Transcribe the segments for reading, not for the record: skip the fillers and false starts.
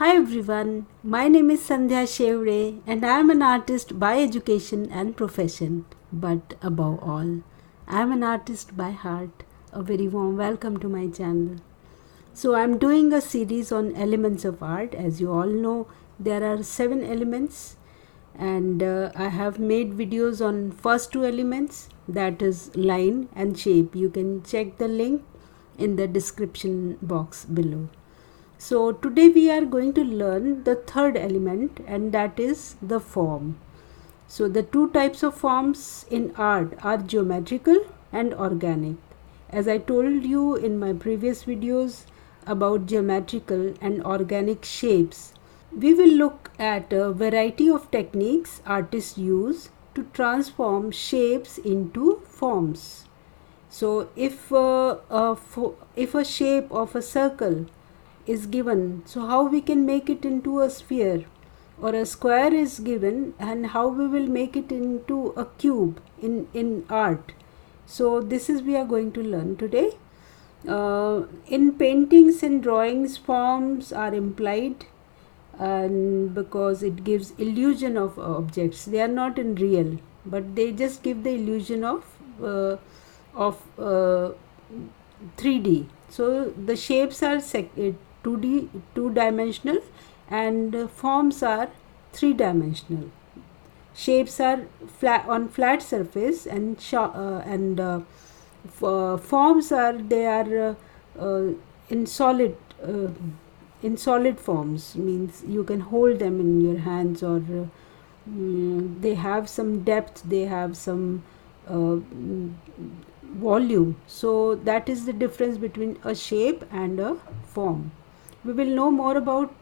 Hi everyone, my name is Sandhya Shevre and I am an artist by education and profession. But above all, I am an artist by heart. A very warm welcome to my channel. So I am doing a series on elements of art. As you all know, there are 7 elements and I have made videos on first 2 elements, that is line and shape. You can check the link in the description box below. So today we are going to learn the third element, and that is the form. So the two types of forms in art are geometrical and organic. As I told you in my previous videos about geometrical and organic shapes, we will look at a variety of techniques artists use to transform shapes into forms. So if a shape of a circle is given, so how we can make it into a sphere, or a square is given and how we will make it into a cube in art. So this is we are going to learn today. In paintings and drawings, forms are implied, and because it gives illusion of objects, they are not in real, but they just give the illusion of 3D. So the shapes are 2D, two dimensional, and forms are three dimensional. Shapes are flat on flat surface, and forms are they are in solid uh, in solid forms, means you can hold them in your hands, or they have some depth, they have some volume. So that is the difference between a shape and a form. We will know more about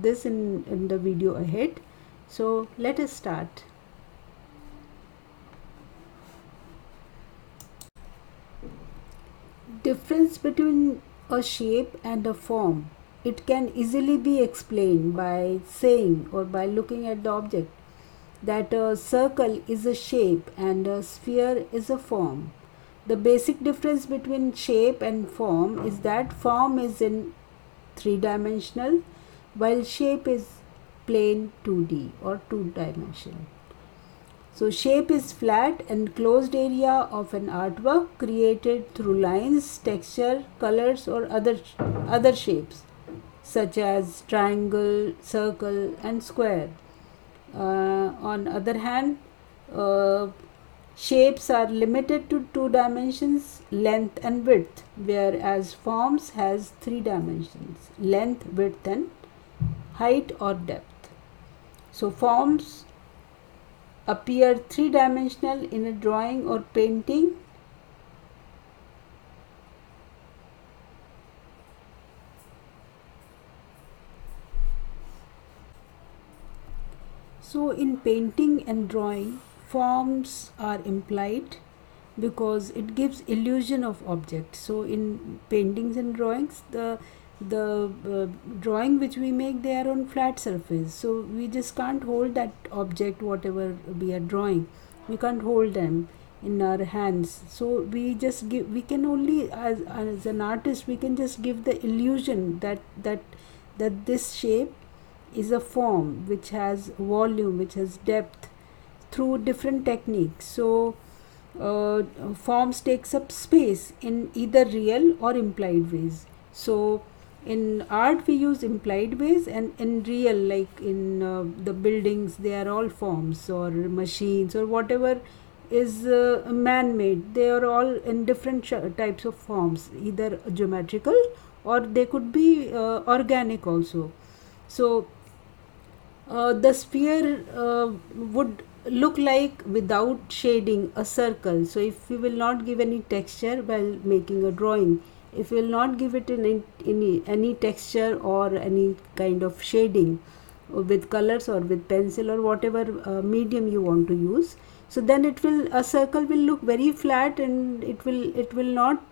this in the video ahead. So let us start. Difference between a shape and a form. It can easily be explained by saying, or by looking at the object, that a circle is a shape and a sphere is a form. The basic difference between shape and form is that form is in three dimensional, while shape is plain 2D or two dimensional. So shape is flat and closed area of an artwork created through lines, texture, colors, or other shapes such as triangle, circle, and square. On other hand, uh, shapes are limited to two dimensions, length and width, whereas forms has three dimensions, length, width, and height or depth. So forms appear three dimensional in a drawing or painting. So in painting and drawing, forms are implied because it gives illusion of object. So in paintings and drawings, the drawing which we make, they are on flat surface, so we just can't hold that object whatever we are drawing. We can't hold them in our hands, so we can only, as an artist, we can just give the illusion that this shape is a form which has volume, which has depth, through different techniques. So forms takes up space in either real or implied ways. So in art we use implied ways, and in real, like in the buildings, they are all forms, or machines, or whatever is man-made. They are all in different types of forms, either geometrical or they could be organic also. So the sphere would look like, without shading, a circle. So if we will not give any texture while making a drawing, if we will not give it any texture or any kind of shading with colors or with pencil or whatever medium you want to use, so then a circle will look very flat, and it will not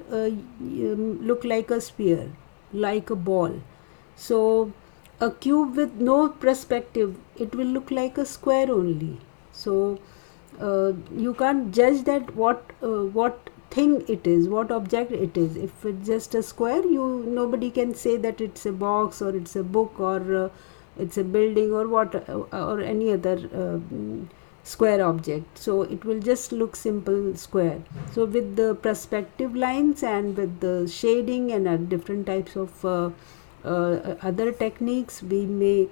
look like a sphere, like a ball. So a cube with no perspective, it will look like a square only. So you can't judge that what thing it is, what object it is. If it's just a square, you nobody can say that it's a box, or it's a book, or it's a building, or what, or any other square object. So it will just look simple square. So with the perspective lines and with the shading and different types of other techniques, we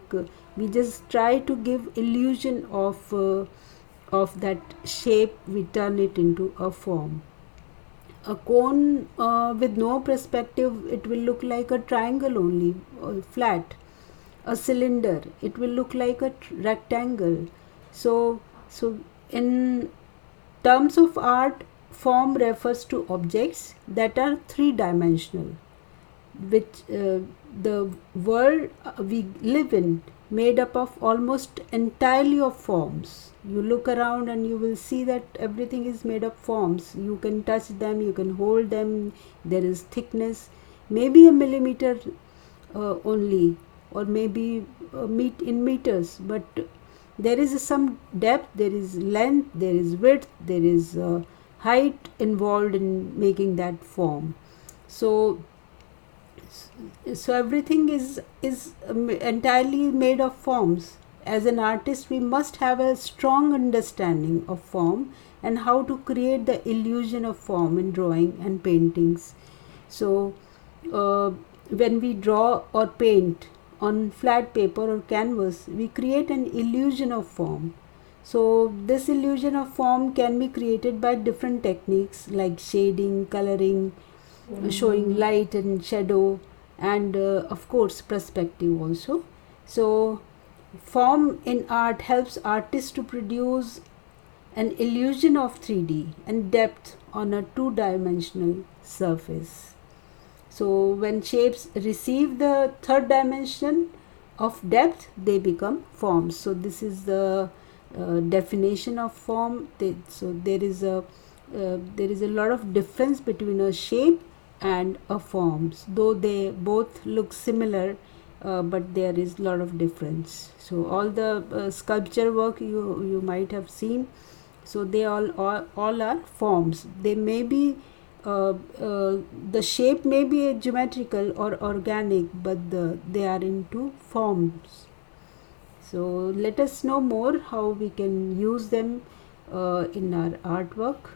just try to give illusion of that shape. We turn it into a form. A cone with no perspective, it will look like a triangle only, flat. A cylinder, it will look like a rectangle. So in terms of art, form refers to objects that are three dimensional, which the world we live in made up of almost entirely of forms. You look around and you will see that everything is made of forms. You can touch them, you can hold them. There is thickness, maybe a millimeter only, or maybe in meters, but there is some depth, there is length, there is width, there is height involved in making that form. So so everything is entirely made of forms. As an artist, we must have a strong understanding of form and how to create the illusion of form in drawing and paintings. So uh, when we draw or paint on flat paper or canvas, we create an illusion of form. So this illusion of form can be created by different techniques like shading, coloring, showing light and shadow, and of course perspective also. So form in art helps artists to produce an illusion of 3D and depth on a two-dimensional surface. So when shapes receive the third dimension of depth, they become forms. So this is the definition of form. So there is a lot of difference between a shape and a forms, though they both look similar, but there is a lot of difference. So all the sculpture work you might have seen, so they all are forms. They may be the shape may be geometrical or organic, but they are into forms. So let us know more how we can use them in our artwork.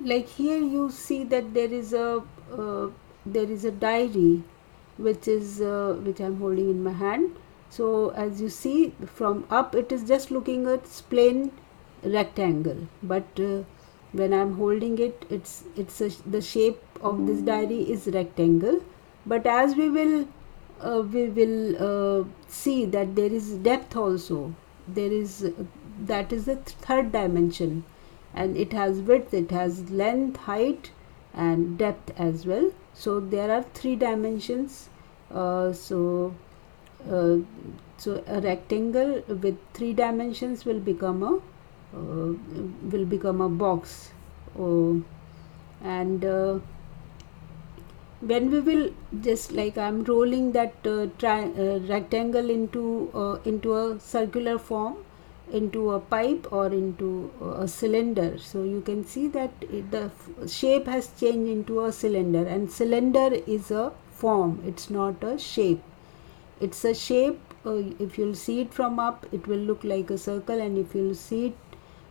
Like here you see that there is a diary which I'm holding in my hand. So as you see from up, it is just looking at plain rectangle, but when I'm holding it, the shape of this diary is rectangle. But as we will see that there is depth also. There is that is the third dimension, and it has width, it has length, height, and depth as well. So there are three dimensions. uh, so uh, so a rectangle with three dimensions will become a box. And when we will, just like I'm rolling that rectangle into a circular form, into a pipe or into a cylinder, so you can see that shape has changed into a cylinder, and cylinder is a form, it's not a shape. It's a shape. If you'll see it from up, it will look like a circle, and if you'll see it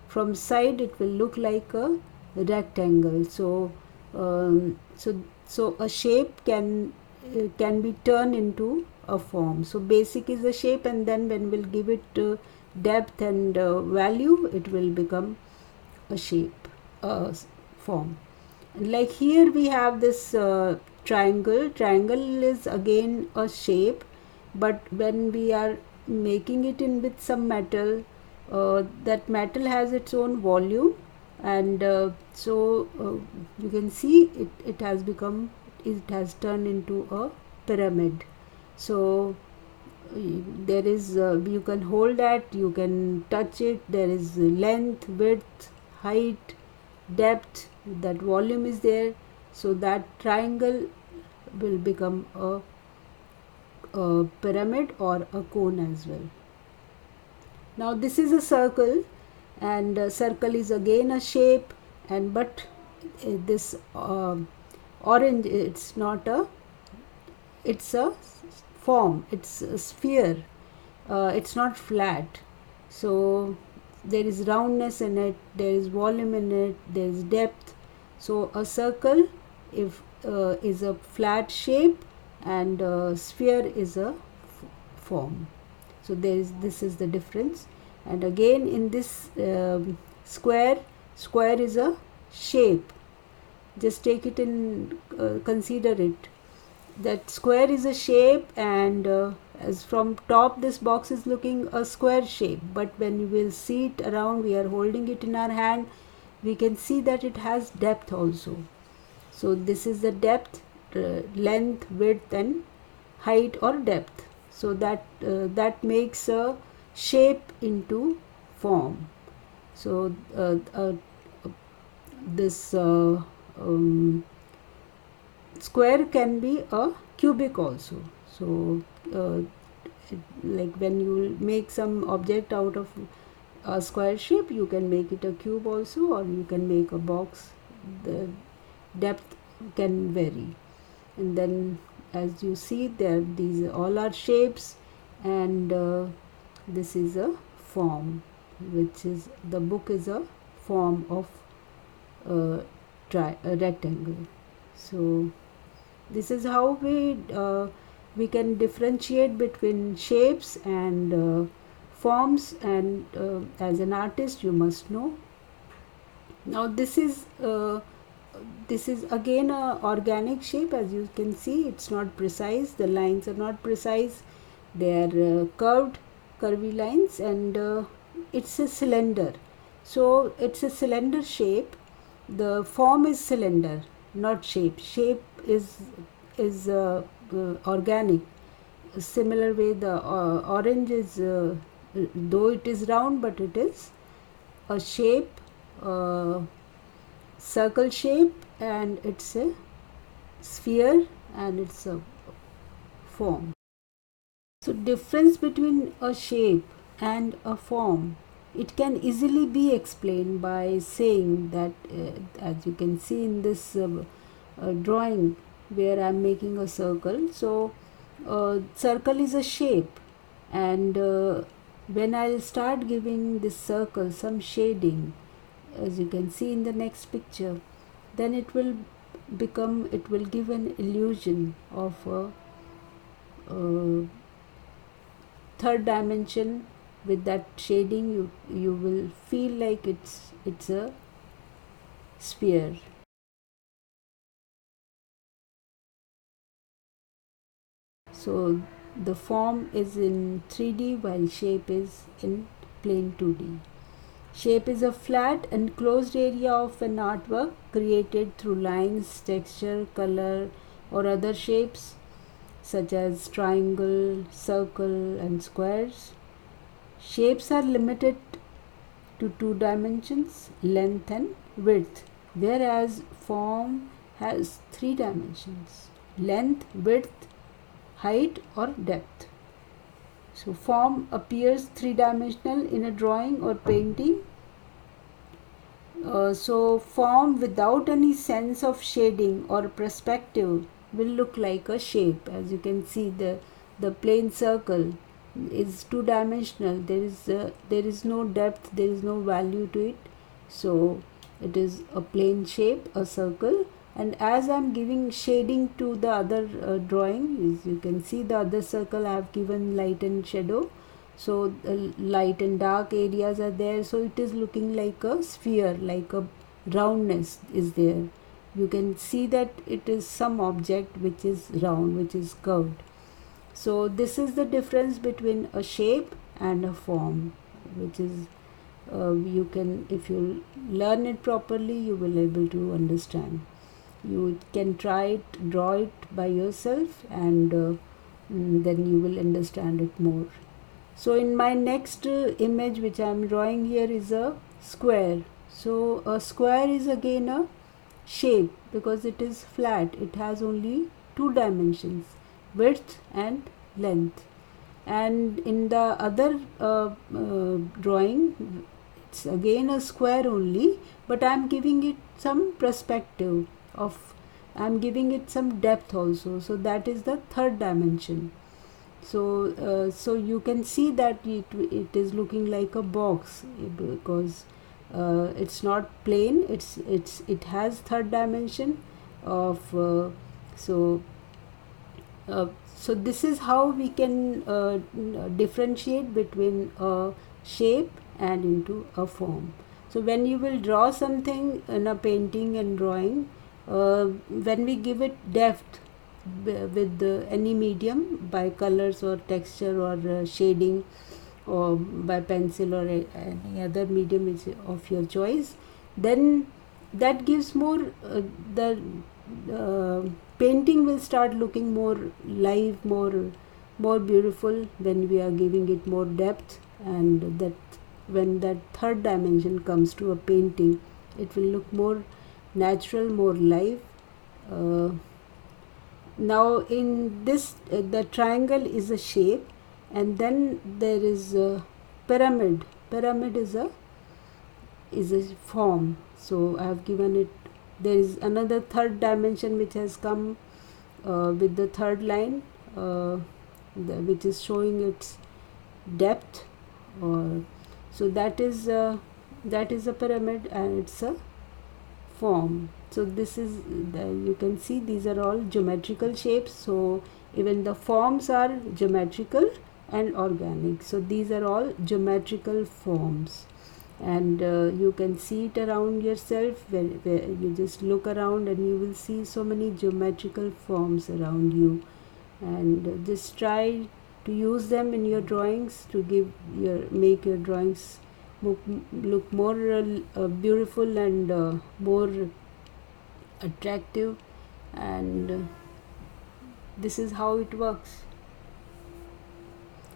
from side, it will look like a rectangle. So a shape can be turned into a form. So basic is a shape, and then when we'll give it depth and value, it will become a shape, a form. Like here we have this triangle is again a shape, but when we are making it in with some metal, that metal has its own volume, and you can see it has turned into a pyramid. So there is you can hold that, you can touch it, there is length, width, height, depth, that volume is there. So that triangle will become a pyramid or a cone as well. Now this is a circle, and circle is again a shape, and but this orange, it's a form, it's a sphere. It's not flat. So there is roundness in it, there is volume in it, there is depth. So a circle if is a flat shape, and sphere is a form. So this is the difference. And again in this square is a shape. Just take it in, consider it, that square is a shape, and as from top this box is looking a square shape, but when you will see it around, we are holding it in our hand, we can see that it has depth also. So this is the depth, length, width, and height or depth. So that makes a shape into form. So this square can be a cubic also. So uh, like when you make some object out of a square shape, you can make it a cube also, or you can make a box. The depth can vary. And then as you see there, these all are shapes, and this is a form, which is the book is a form of uh, a rectangle. So this is how we can differentiate between shapes and forms, and as an artist you must know. Now this is again a organic shape. As you can see, it's not precise, the lines are not precise, they are curvy lines, and it's a cylinder. So it's a cylinder shape. The form is cylinder, not shape. Shape is organic. Similar way, the orange is though it is round, but it is a shape, uh, circle shape, and it's a sphere, and it's a form. So difference between a shape and a form, it can easily be explained by saying that as you can see in this drawing where I'm making a circle. So circle is a shape, and when I'll start giving this circle some shading, as you can see in the next picture, then it will give an illusion of a third dimension. With that shading, you will feel like it's a sphere. So the form is in 3D while shape is in plain 2D. Shape is a flat enclosed area of an artwork created through lines, texture, color, or other shapes such as triangle, circle, and squares. Shapes are limited to two dimensions, length and width, whereas form has three dimensions, length, width, height, or depth. So form appears three-dimensional in a drawing or painting. So form without any sense of shading or perspective will look like a shape. As you can see, the plane circle is two-dimensional. There is no depth, there is no value to it. So it is a plane shape, a circle. And as I'm giving shading to the other drawing, as you can see, the other circle I have given light and shadow. So light and dark areas are there, so it is looking like a sphere, like a roundness is there. You can see that it is some object which is round, which is curved. So this is the difference between a shape and a form, which is you can, if you learn it properly, you will able to understand. You can try it, draw it by yourself, and then you will understand it more. So in my next image which I am drawing here is a square. So a square is again a shape because it is flat. It has only two dimensions, width and length. And in the other drawing, it's again a square only, but I am giving it some perspective of, I am giving it some depth also. So that is the third dimension. So you can see that it is looking like a box because it's not plain. It has third dimension of so so this is how we can differentiate between a shape and into a form. So when you will draw something in a painting and drawing, when we give it depth with any medium, by colors or texture or shading, or by pencil or any other medium is of your choice, then that gives more the uh, painting will start looking more live, more beautiful when we are giving it more depth. And that when that third dimension comes to a painting, it will look more natural, more live. Now in this the triangle is a shape, and then there is a pyramid is a form. So I have given it, there is another third dimension which has come with the third line, which is showing its depth, or so that is a pyramid and it's a form. So this is you can see these are all geometrical shapes. So even the forms are geometrical and organic. So these are all geometrical forms, and you can see it around yourself where you just look around and you will see so many geometrical forms around you, and just try to use them in your drawings to make your drawings look more beautiful and more attractive. And this is how it works.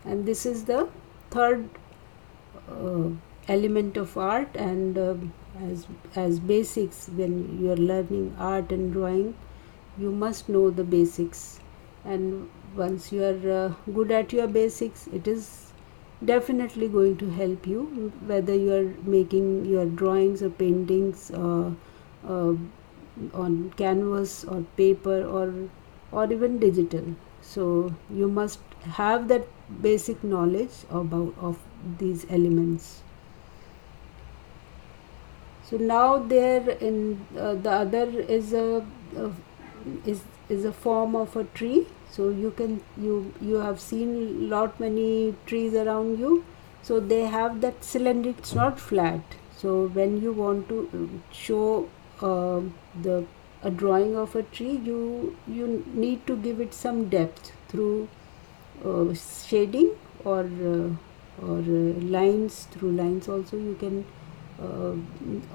And this is the third uh, element of art. And as basics, when you are learning art and drawing, you must know the basics. And once you are good at your basics, it is definitely going to help you, whether you are making your drawings or paintings uh, on canvas or paper, or even digital. So you must have that basic knowledge about of these elements. So now there in the other is is a form of a tree. So you have seen lot many trees around you. So they have that cylinder, it's not flat. So when you want to show the a drawing of a tree, you need to give it some depth through shading or lines. Through lines also you can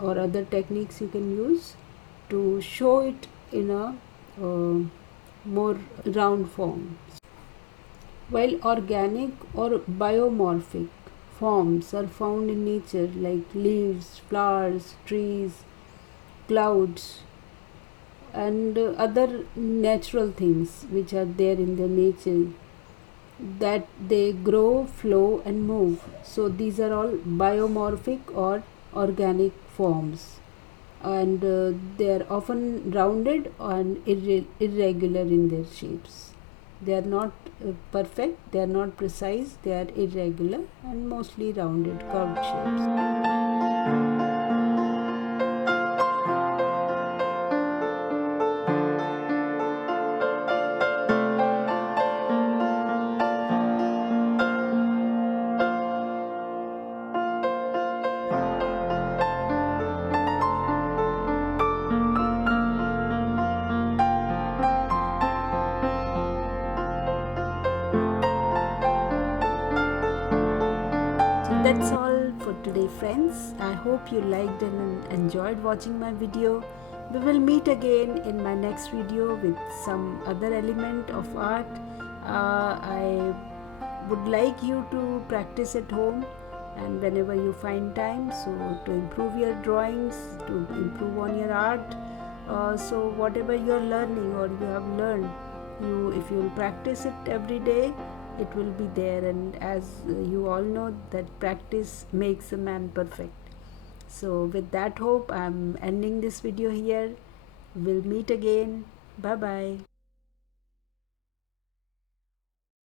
or other techniques you can use to show it in a more round form. While organic or biomorphic forms are found in nature like leaves, flowers, trees, clouds, and other natural things which are there in the nature, that they grow, flow, and move. So these are all biomorphic or organic forms, and they are often rounded and irregular in their shapes. They are not perfect, they are not precise, they are irregular and mostly rounded, curved shapes. That's all for today, friends. I hope you liked and enjoyed watching my video. We will meet again in my next video with some other element of art. I would like you to practice at home and whenever you find time, so to improve your drawings, to improve on your art. So whatever you're learning or you have learned, if you will practice it every day, it will be there. And as you all know, that practice makes a man perfect. So with that hope, I'm ending this video here. We'll meet again. Bye bye.